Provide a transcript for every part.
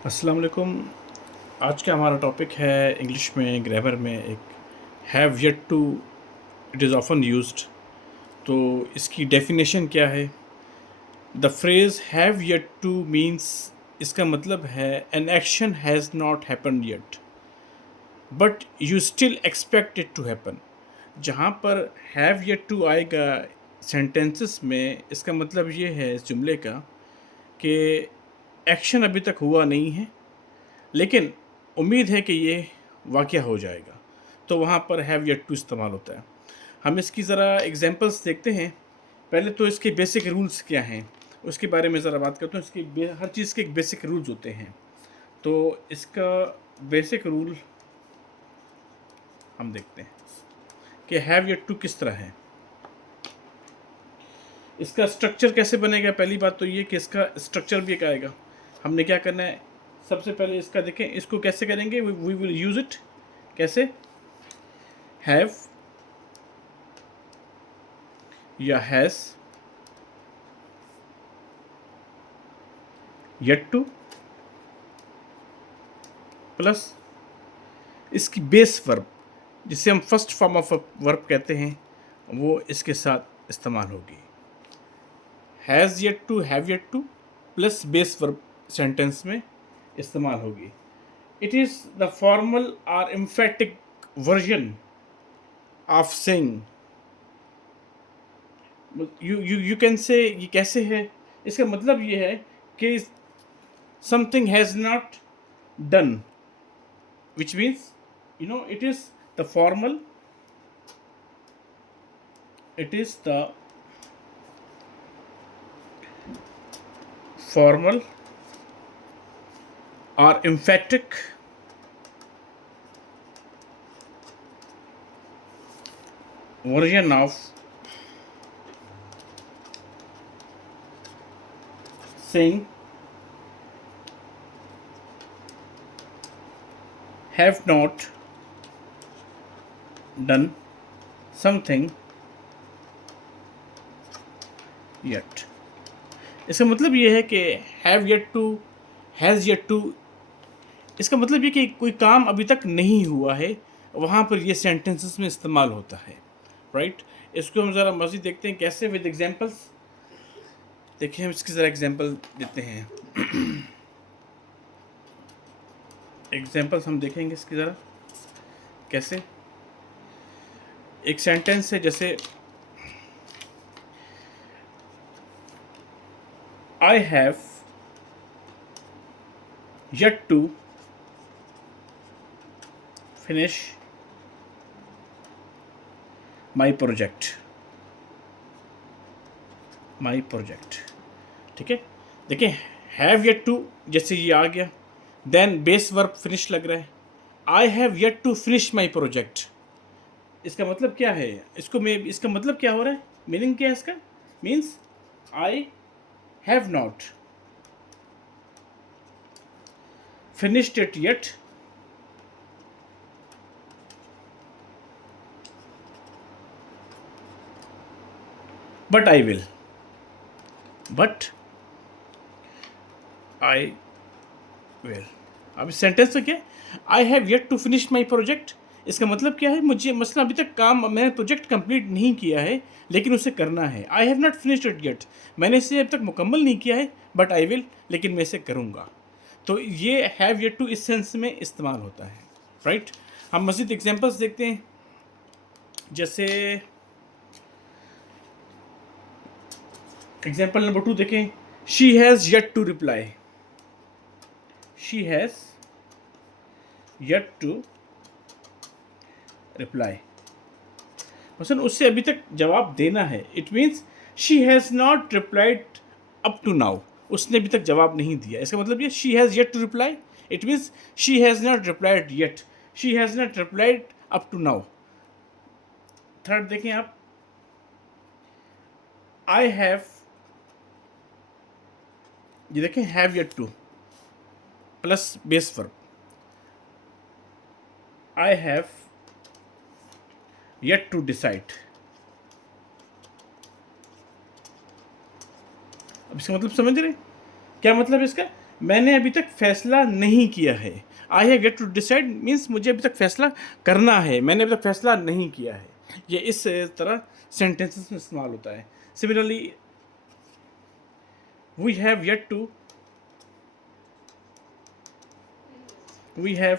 अस्सलाम वालेकुम। आज का हमारा टॉपिक है इंग्लिश में ग्रामर में एक have yet to. It is often used. तो इसकी डेफिनेशन क्या है? The phrase have yet to means, इसका मतलब है an action has not happened yet but you still expect it to happen. जहाँ पर हैव येट टू आएगा सेंटेंसेस में, इसका मतलब ये है इस जुमले का कि एक्शन अभी तक हुआ नहीं है, लेकिन उम्मीद है कि ये वाक़या हो जाएगा, तो वहाँ पर हैव येट टू इस्तेमाल होता है। हम इसकी ज़रा एग्जांपल्स देखते हैं। पहले तो इसके बेसिक रूल्स क्या हैं, उसके बारे में ज़रा बात करता हूँ। हर चीज़ के एक बेसिक रूल्स होते हैं। तो इसका बेसिक रूल हम देखते हैं कि हैव येट टू किस तरह है। इसका स्ट्रक्चर कैसे बनेगा? पहली बात तो ये कि इसका स्ट्रक्चर भी एक आएगा। हमने क्या करना है, सबसे पहले इसका देखें, इसको कैसे करेंगे। वी विल यूज़ इट कैसे? हैव या हैज़ येट टू प्लस इसकी बेस वर्ब, जिसे हम फर्स्ट फॉर्म ऑफ वर्ब कहते हैं, वो इसके साथ इस्तेमाल होगी। Has yet to, have yet to plus base verb sentence में इस्तेमाल होगी। इट इज़ द फॉर्मल और emphatic version of saying. You can say, ये कैसे है? इसका मतलब ये है कि something has not done, which means, it is the formal, it is the formal or emphatic version of saying have not done something yet। इसका मतलब ये है कि have yet to, has yet to, इसका मतलब ये कि कोई काम अभी तक नहीं हुआ है, वहाँ पर ये सेंटेंसेस में इस्तेमाल होता है, राइट। इसको हम ज़रा मज़ीद देखते हैं कैसे, विद एग्जांपल्स। देखिए हम इसकी ज़रा एग्जांपल देते हैं। एग्जांपल्स हम देखेंगे इसकी ज़रा कैसे। एक सेंटेंस है, जैसे I have yet to finish my project, my project, ठीक है। देखिए हैव येट टू जैसे ये आ गया, देन बेस वर्ब फिनिश लग रहा है। I have yet to finish my project, इसका मतलब क्या है? इसका मतलब क्या हो रहा है, मीनिंग क्या है इसका? Means I have not finished it yet but I will, but I will. अब इस सेंटेंस में क्या है? I have yet to finish my project, इसका मतलब क्या है? मुझे मसला अभी तक काम, मैंने प्रोजेक्ट कंप्लीट नहीं किया है, लेकिन उसे करना है। I have not finished it yet, मैंने इसे अब तक मुकम्मल नहीं किया है, बट आई विल, लेकिन मैं इसे करूँगा। तो ये हैव येट टू इस सेंस में इस्तेमाल होता है, राइट। हम मज़ीद एग्जांपल्स देखते हैं। जैसे एग्जांपल नंबर 2 देखें। She has yet to reply, she has yet to reply, मसलन उससे अभी तक जवाब देना है। It means she has not replied up to now, उसने अभी तक जवाब नहीं दिया। इसका मतलब ये she has yet to reply, it means she has not replied yet, she has not replied up to now. Third देखें आप, आई हैव, ये देखें have yet to plus base verb, I have yet to decide. अब इसका मतलब समझ रहे, क्या मतलब इसका? मैंने अभी तक फैसला नहीं किया है। I have yet to decide means मुझे अभी तक फैसला करना है, मैंने अभी तक फैसला नहीं किया है। ये इस तरह सेंटेंसेस में इस्तेमाल होता है। Similarly we have yet to, we have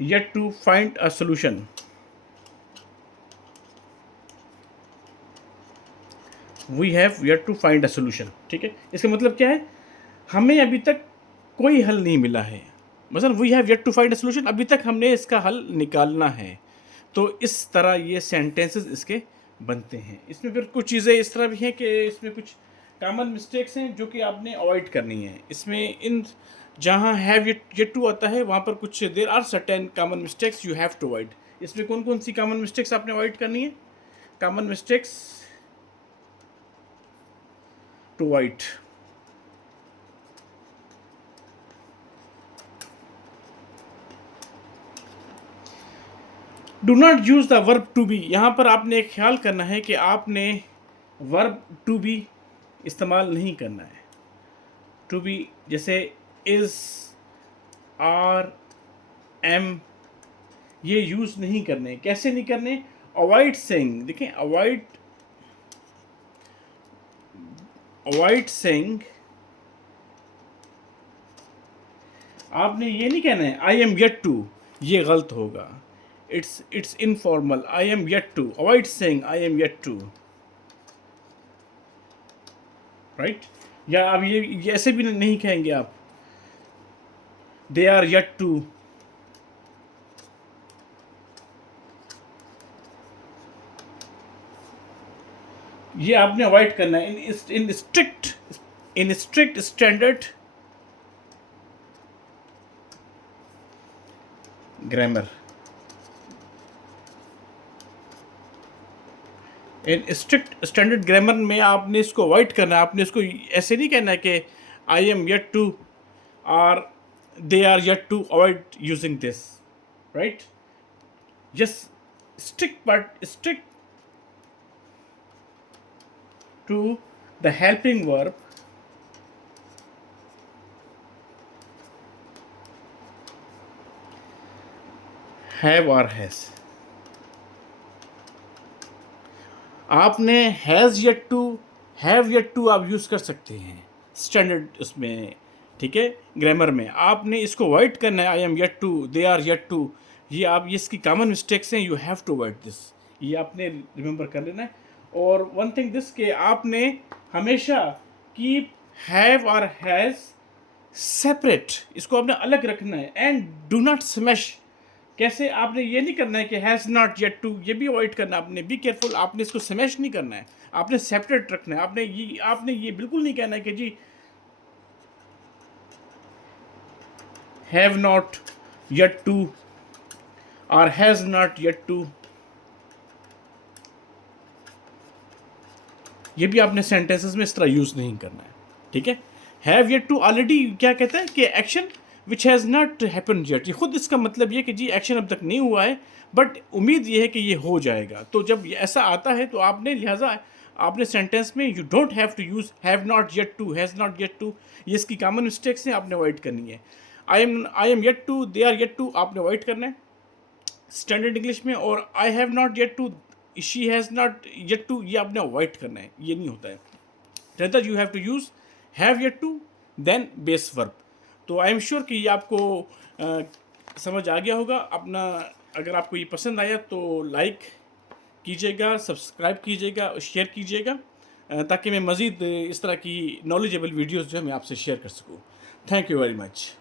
yet to find a solution. We have yet to find a solution, ठीक है। इसका मतलब क्या है, हमें अभी तक कोई हल नहीं मिला है। मतलब we have yet to find a solution, अभी तक हमने इसका हल निकालना है। तो इस तरह ये सेंटेंसेस इसके बनते हैं। इसमें फिर कुछ चीज़ें इस तरह भी हैं कि इसमें कुछ कॉमन मिस्टेक्स हैं जो कि आपने अवॉइड करनी है। इसमें इन जहाँ हैव येट टू आता है वहाँ पर कुछ there are certain common mistakes you have to avoid. इसमें कौन कौन सी कॉमन मिस्टेक्स आपने अवॉइड करनी है? Common mistakes to avoid, do not use the verb to be. यहाँ पर आपने एक ख्याल करना है कि आपने वर्ब टू बी इस्तेमाल नहीं करना है। टू बी जैसे इज़, आर, एम, ये यूज़ नहीं करने। कैसे नहीं करने? अवॉइड सेइंग, देखें अवॉइड, अवॉइड सेइंग, आपने ये नहीं कहना है आई एम येट टू, ये गलत होगा। It's informal, I am yet to, avoid saying I am yet to, right. या अब ये ऐसे भी नहीं कहेंगे आप, दे आर येट टू, ये आपने अवॉइड करना है इन स्ट्रिक्ट स्टैंडर्ड ग्रामर। इन स्ट्रिक्ट स्टैंडर्ड ग्रामर में आपने इसको अवॉइड करना है। आपने इसको ऐसे नहीं कहना है कि आई एम येट टू और they are yet to avoid using this, right. Just stick to the helping verb have or has। आपने has yet to, have yet to आप यूज़ कर सकते हैं स्टैंडर्ड उसमें, ठीक है, ग्रामर में। आपने इसको अवॉइड करना है, I am yet to, they are yet to, ये आप ये इसकी कॉमन मिस्टेक्स हैं, you have to avoid this, ये आपने रिमेंबर कर लेना है। और वन थिंग दिस के आपने हमेशा कीप हैव और हैज़ सेपरेट, इसको आपने अलग रखना है। एंड डू नॉट स्मैश, कैसे? आपने ये नहीं करना है कि हैज़ नॉट येट टू, ये भी अवॉइड करना है आपने। बी केयरफुल, आपने इसको स्मैश नहीं करना है, आपने सेपरेट रखना है। आपने ये बिल्कुल नहीं कहना है कि जी हैव नॉट येट टू और हैज़ नॉट येट टू, ये भी आपने सेंटेंसेस में इस तरह यूज़ नहीं करना है, ठीक है। हैव येट टू ऑलरेडी क्या कहता है कि action which has not happen yet, ये खुद इसका मतलब ये कि जी एक्शन अब तक नहीं हुआ है बट उम्मीद ये है कि ये हो जाएगा। तो जब ऐसा आता है तो आपने लिहाजा आपने सेंटेंस में you don't have to use have not yet to, has not yet to, ये इसकी कॉमन मिस्टेक्स हैं, आपने अवॉइड करनी है। I am yet to, they are yet to आपने अवॉइड करना है स्टैंडर्ड इंग्लिश में। और I have not yet to, she has not yet to, ये आपने अवॉइड करना है, ये नहीं होता है। Rather you have to use have yet to then base verb. तो आई एम श्योर कि ये आपको समझ आ गया होगा। अपना अगर आपको ये पसंद आया तो लाइक कीजिएगा, सब्सक्राइब कीजिएगा और शेयर कीजिएगा ताकि मैं मज़ीद इस तरह की नॉलेजेबल वीडियोज़ जो है मैं आपसे शेयर कर सकूँ। Thank you very much.